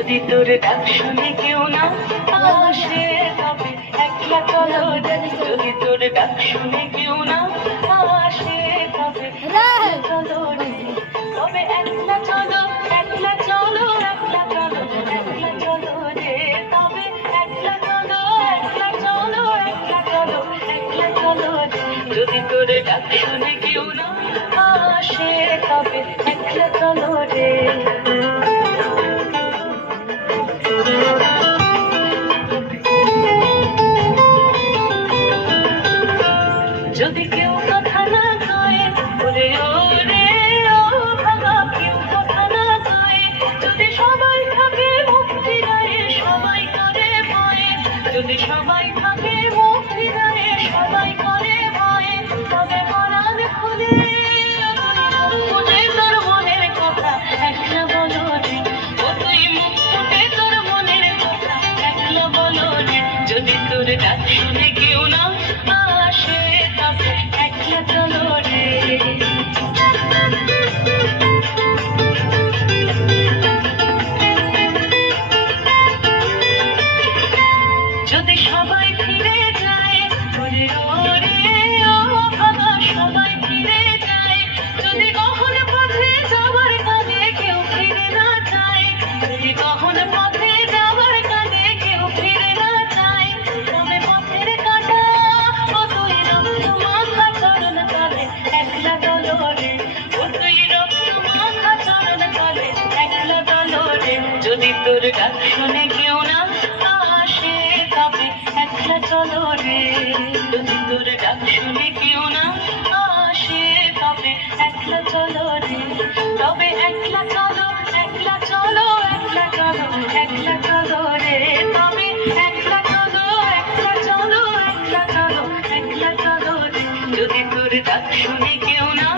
যদি তোর ডাক শুনে কেউ না আসে তবে একলা চলো রে। যদি তোর ডাক শুনে কেউ না আসে তবে একলা চলো রে। তবে একলা চলো, একলা চলো, একলা চলো, একলা চলো রে। তবে একলা চলো, একলা চলো, একলা চলো, একলা চলো রে। যদি তোর ডাক শুনে কেউ না আসে তবে একলা চলো রে। যদি কেউ কথা না কয় ওরে ওরে ও ভাঙা, কেউ কথা না কয়, যদি সবাই থাকে মুক্তি গায়ে সবাই করে ভয়ে, যদি সবাই থাকে মুক্তি গায়ে সবাই করে ভয়ে, তবে মরার খুলে মুখে তোর মনের কথা একলা বলো রে। ও তুই মুখ ফুটে তোর মনের কথা একলা বলো রে। যদি তোর ডাক শুনে কেউ না আসে তবে একলা চলো রে। যদি সবাই ফিরে যায় ওরে ওরে ও বাবা, সবাই ফিরে যায়, যদি কখন পথে যাবার কাজে কেউ ফিরে না যায়, যদি কখন পথে যাবার কাজে কেউ ফিরে না যায়, তবে পথের কাঁটা ও তুই রক্ত মাখা চরণ তলে একলা চলো রে। ও তুই রক্ত মাখা চরণ তলে একলা চলো রে। যদি তোর ডাক শুনে কেউ না আসে তবে একলা চলো রে। যদি তোর ডাক শুনে কেউ না আসে তবে একলা চলো রে। তবে একলা চলো, একলা চলো, একলা চলো, একলা চলো রে। তবে একলা চলো, একলা চলো, একলা চলো, একলা চলো রে। যদি তোর ডাক শুনে কেউ না